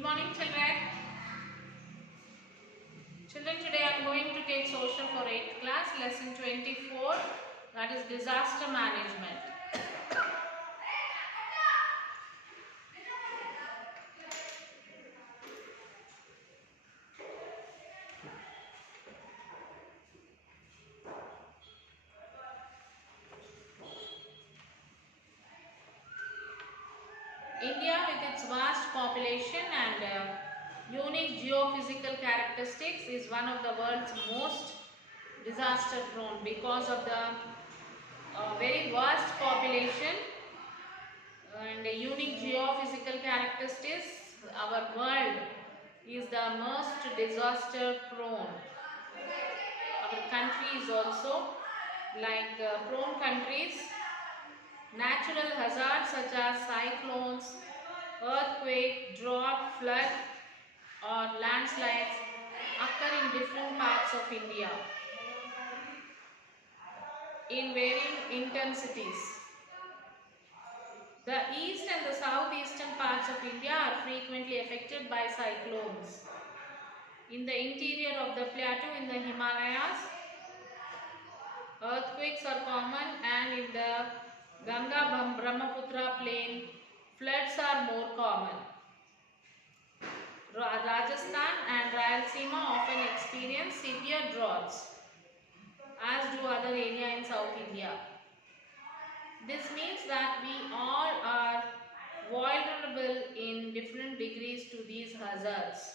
Good morning, children. Children, today I am going to take social for 8th class, lesson 24, that is disaster management. India, with its vast population and unique geophysical characteristics, is one of the world's most disaster prone because of the very vast population and unique geophysical characteristics. Our world is the most disaster prone. Our country is also like prone countries. Natural hazards such as cyclones, earthquake, drought, flood or landslides occur in different parts of India in varying intensities. The east and the southeastern parts of India are frequently affected by cyclones. In the interior of the plateau in the Himalayas, earthquakes are common, and in the Ganga-Brahmaputra plain, floods are more common. Rajasthan and Rayalaseema often experience severe droughts, as do other areas in South India. This means that we all are vulnerable in different degrees to these hazards.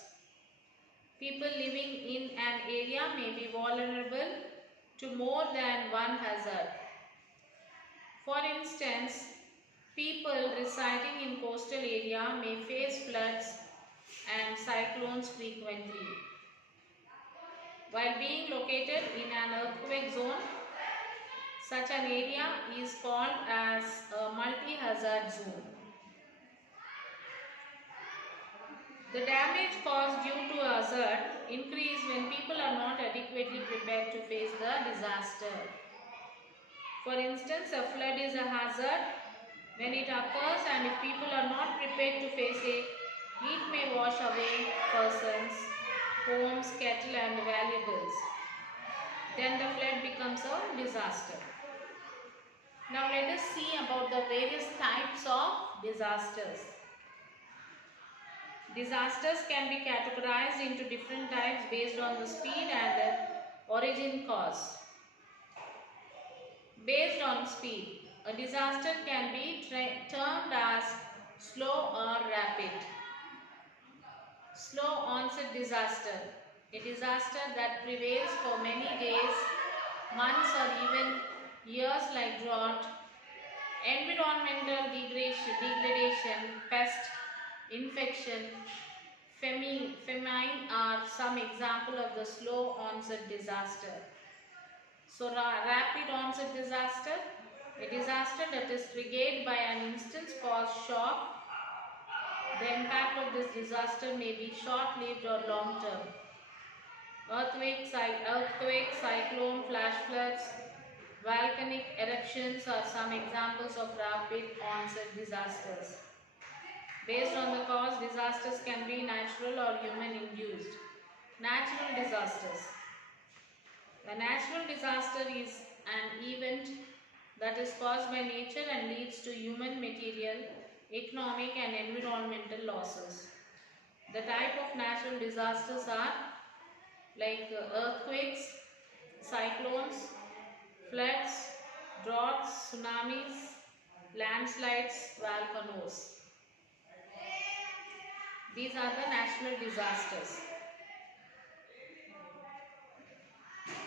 People living in an area may be vulnerable to more than one hazard. For instance, people residing in coastal area may face floods and cyclones frequently. While being located in an earthquake zone, such an area is called as a multi-hazard zone. The damage caused due to hazard increase when people are not adequately prepared to face the disaster. For instance, a flood is a hazard when it occurs, and if people are not prepared to face it, it may wash away persons, homes, cattle and valuables. Then the flood becomes a disaster. Now let us see about the various types of disasters. Disasters can be categorized into different types based on the speed and origin cause. Based on speed, a disaster can be termed as slow or rapid. Slow onset disaster, a disaster that prevails for many days, months or even years, like drought, environmental degradation, pest infection, famine are some example of the slow onset disaster. So rapid onset disaster, a disaster that is triggered by an instance caused shock. The impact of this disaster may be short-lived or long-term. Earthquake, cyclone, flash floods, volcanic eruptions are some examples of rapid onset disasters. Based on the cause, disasters can be natural or human-induced. Natural disasters. A natural disaster is an event that is caused by nature and leads to human, material, economic and environmental losses. The type of natural disasters are like earthquakes, cyclones, floods, droughts, tsunamis, landslides, volcanoes. These are the natural disasters.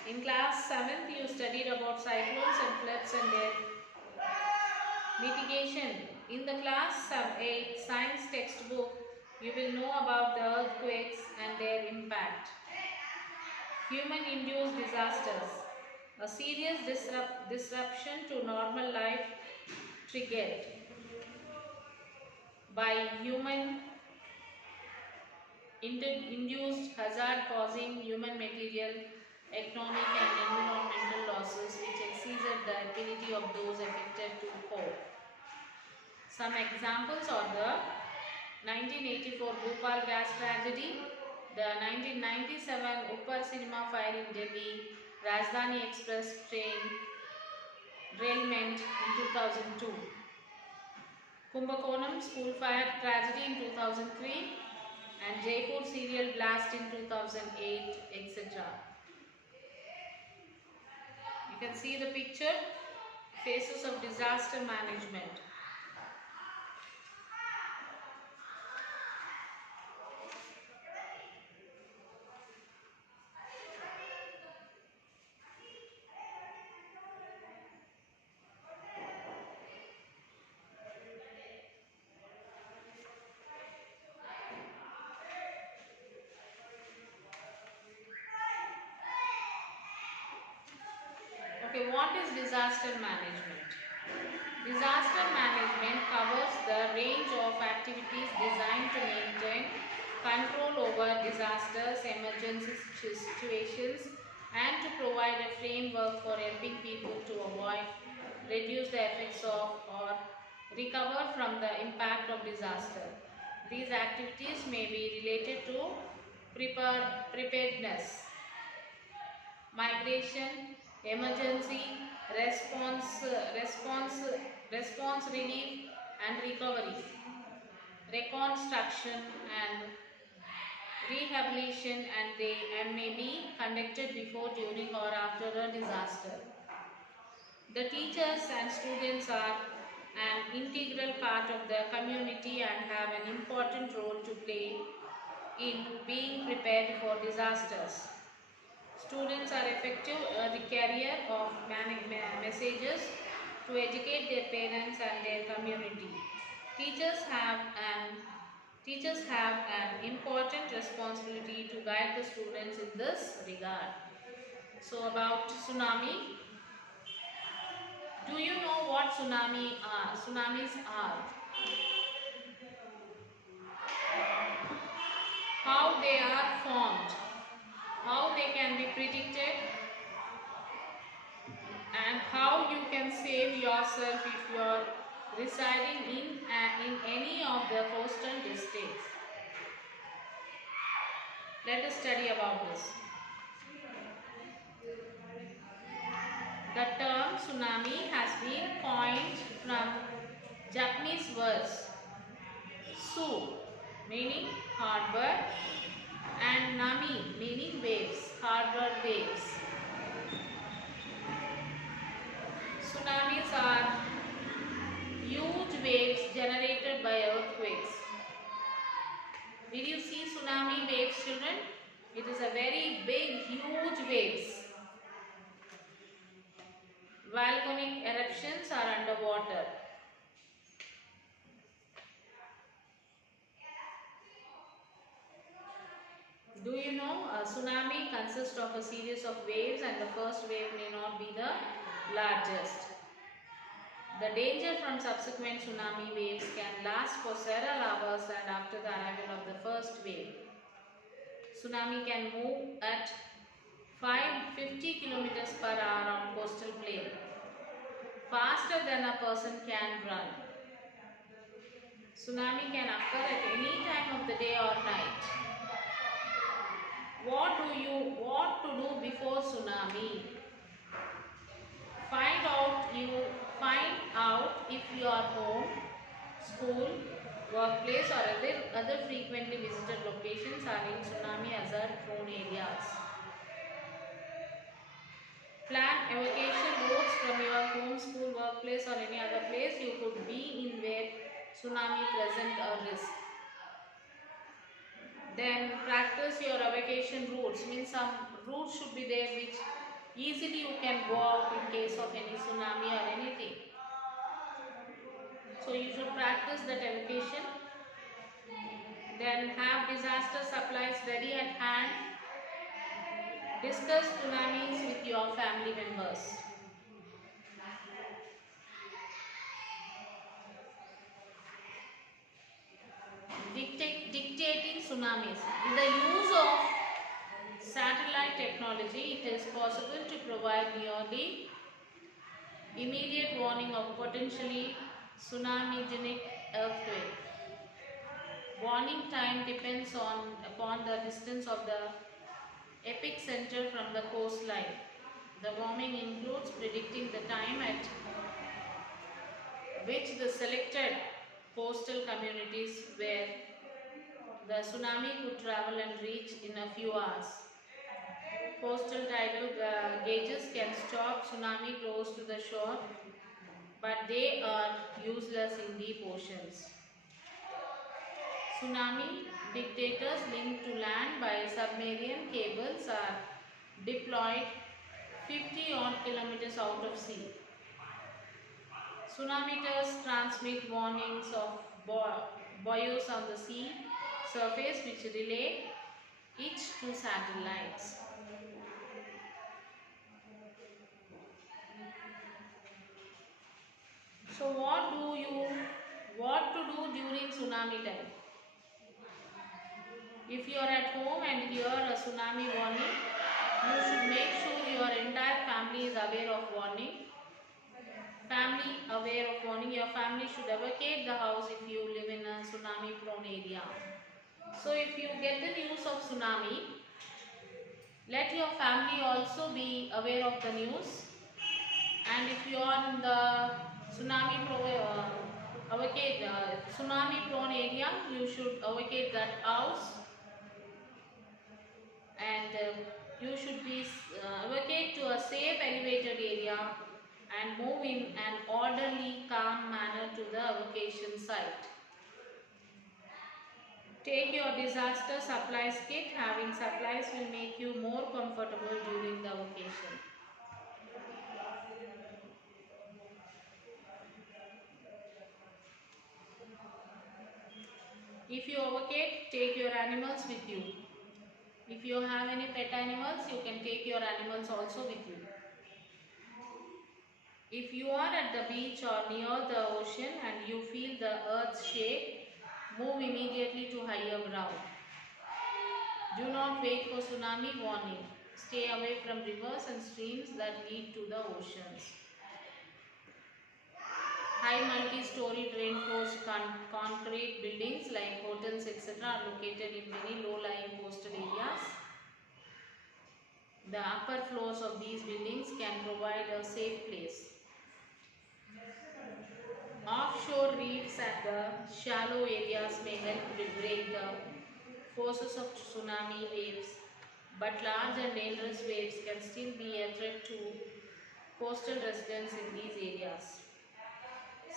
In class 7th, you studied about cyclones and floods and their mitigation. In the class 8 science textbook, you will know about the earthquakes and their impact. Human-induced disasters, a serious disruption to normal life triggered by human-induced hazard causing human, material, economic and environmental losses which exceeded the ability of those affected to cope. Some examples are the 1984 Bhopal gas tragedy, the 1997 Uppar cinema fire in Delhi, Rajdhani Express train derailment in 2002, Kumbakonam school fire tragedy in 2003, and Jaipur serial blast in 2008, etc. You can see the picture, phases of disaster management. Okay, what is disaster management? Disaster management covers the range of activities designed to maintain control over disasters, emergency situations, and to provide a framework for helping people to avoid, reduce the effects of, or recover from the impact of disaster. These activities may be related to preparedness, migration, emergency response relief and recovery, reconstruction and rehabilitation, and they may be conducted before, during or after a disaster. The teachers and students are an integral part of the community and have an important role to play in being prepared for disasters. Students are effective carrier of messages to educate their parents and their community. Teachers have an important responsibility to guide the students in this regard. So about tsunami, do you know what tsunamis are? How they are formed, how they can be predicted, and how you can save yourself if you are residing in any of the coastal districts. Let us study about this. The term tsunami has been coined from Japanese words su, meaning harbor, and nami, meaning waves, harbor waves. Tsunamis are huge waves generated by earthquakes. Did you see tsunami waves, children? It is a very big, huge waves. Volcanic eruptions are underwater. Do you know a tsunami consists of a series of waves, and the first wave may not be the largest. The danger from subsequent tsunami waves can last for several hours and after the arrival of the first wave. Tsunami can move at 550 kilometers per hour on coastal plain, faster than a person can run. Tsunami can occur at any time of the day or night. What to do before tsunami? Find out if your home, school, workplace or other frequently visited locations are in tsunami hazard prone areas. Plan evacuation routes from your home, school, workplace or any other place you could be in where tsunami present a risk. Then practice your evacuation routes, means some routes should be there which easily you can go out in case of any tsunami or anything. So you should practice that evacuation. Then have disaster supplies ready at hand. Discuss tsunamis with your family members. Dictating tsunamis. With the use of satellite technology, it is possible to provide nearly immediate warning of potentially tsunamigenic earthquake. Warning time depends upon the distance of the epicenter from the coastline. The warming includes predicting the time at which the selected coastal communities where the tsunami could travel and reach in a few hours. Coastal tidal gauges can stop tsunami close to the shore, but they are useless in deep oceans. Tsunami detectors linked to land by submarine cables are deployed 50 odd kilometers out of sea. Tsunameters transmit warnings of buoys on the sea surface which relay each to satellites. So what to do during tsunami time? If you are at home and hear a tsunami warning, you should make sure your entire family is aware of warning. Your family should evacuate the house if you live in a tsunami prone area. So if you get the news of tsunami, let your family also be aware of the news. And if you are in the tsunami prone area, you should evacuate that house, and you should be evacuate to a safe elevated area and move in an orderly, calm manner to the evacuation site. Take your disaster supplies kit. Having supplies will make you more comfortable during the evacuation. If you evacuate, take your animals with you. If you have any pet animals, you can take your animals also with you. If you are at the beach or near the ocean and you feel the earth shake, move immediately to higher ground. Do not wait for tsunami warning. Stay away from rivers and streams that lead to the oceans. High multi-storied reinforced concrete buildings like hotels etc. are located in many low-lying coastal areas. The upper floors of these buildings can provide a safe place. Offshore reefs at the shallow areas may help break the forces of tsunami waves, but large and dangerous waves can still be a threat to coastal residents in these areas.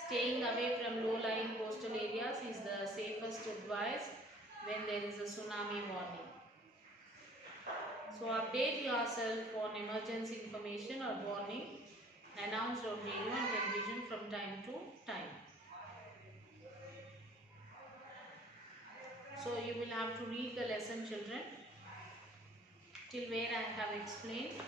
Staying away from low-lying coastal areas is the safest advice when there is a tsunami warning. So update yourself on emergency information or warning announced on radio and television from time to time. So you will have to read the lesson, children, till where I have explained.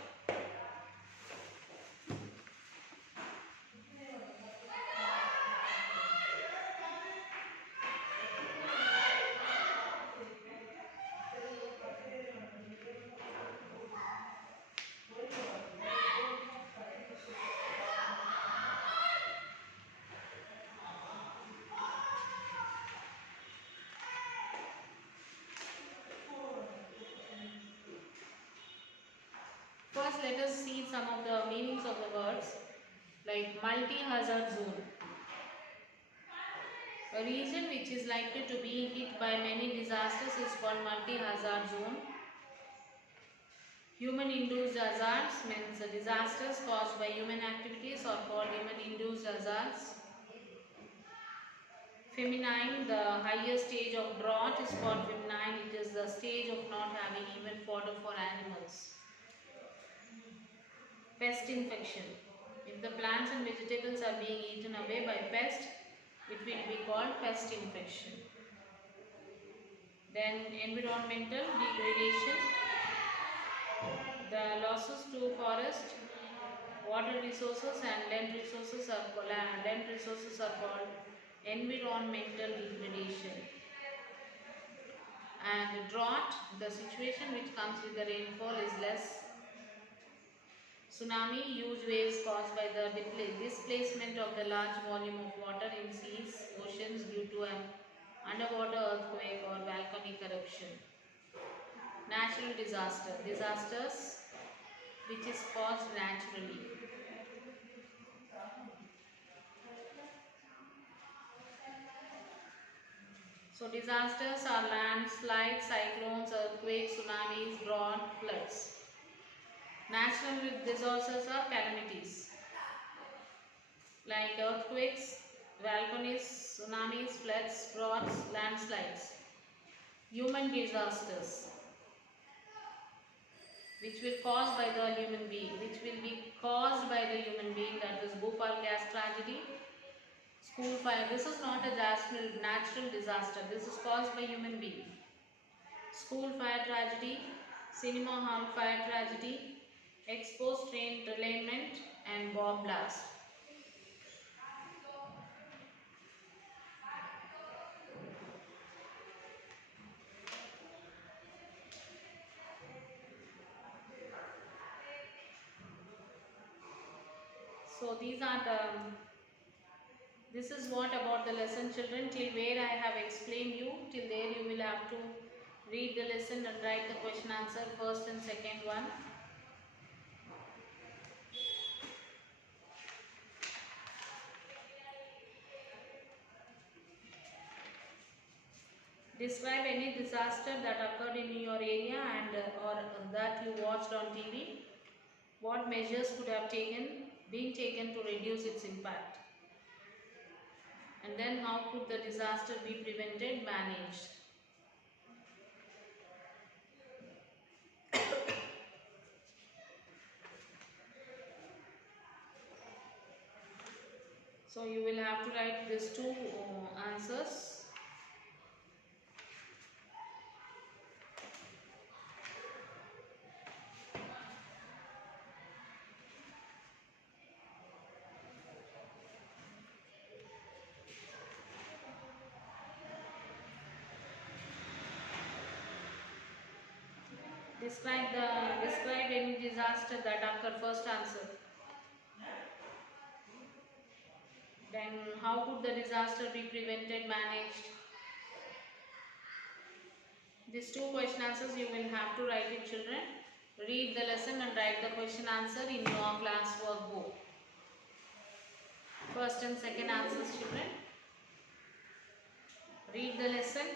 First, let us see some of the meanings of the words, like multi-hazard zone. A region which is likely to be hit by many disasters is called multi-hazard zone. Human-induced hazards means disasters caused by human activities are called human-induced hazards. Feminine, the higher stage of drought is called feminine. It is the stage of not having even fodder for animals. Pest infection. If the plants and vegetables are being eaten away by pests, it will be called pest infection. Then environmental degradation. The losses to forest, water resources and land resources are called environmental degradation. And drought, the situation which comes with the rainfall is less. Tsunami, huge waves caused by the displacement of the large volume of water in seas, oceans due to a underwater earthquake or volcanic eruption. Natural disaster, disasters which is caused naturally. So disasters are landslides, cyclones, earthquakes, tsunamis, drought, floods. Natural disasters are calamities like earthquakes, volcanoes, tsunamis, floods, droughts, landslides. Human disasters which will caused by the human being, which will be caused by the human being, that is Bhopal gas tragedy, school fire. This is not a natural disaster. This is caused by human being. School fire tragedy, cinema hall fire tragedy, exposed train derailment and bomb blast. So these are the, this is what about the lesson, children. Till where I have explained you, till there you will have to read the lesson and write the question answer, first and second one. Describe any disaster that occurred in your area and or that you watched on TV. What measures could have been taken to reduce its impact? And then how could the disaster be prevented, managed? So you will have to write these two answers. Describe any disaster that occurred, first answer. Then how could the disaster be prevented, managed? These two question answers you will have to write it, children. Read the lesson and write the question answer in your class workbook. First and second answers, children. Read the lesson.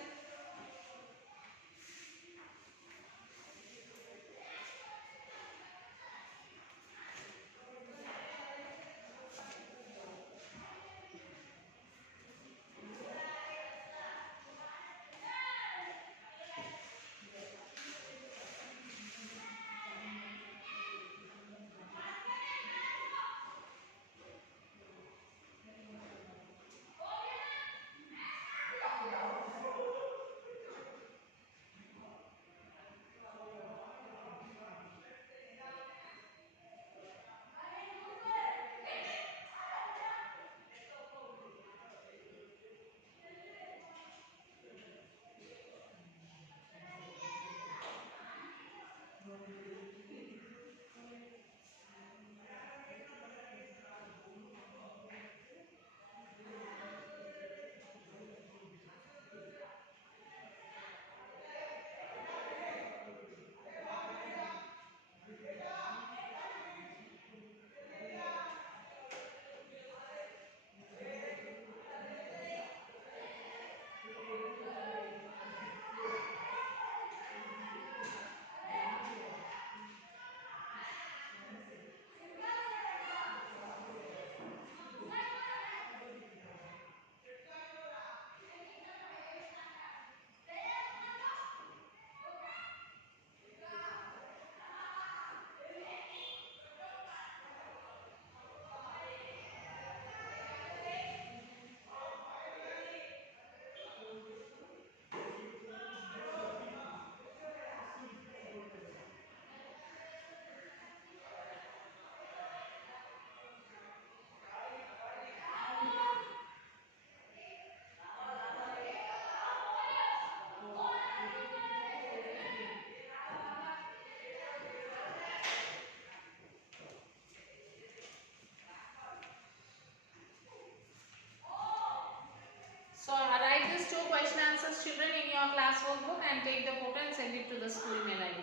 आपका school में life.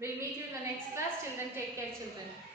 We'll meet you in the next class. Till then, take care, children.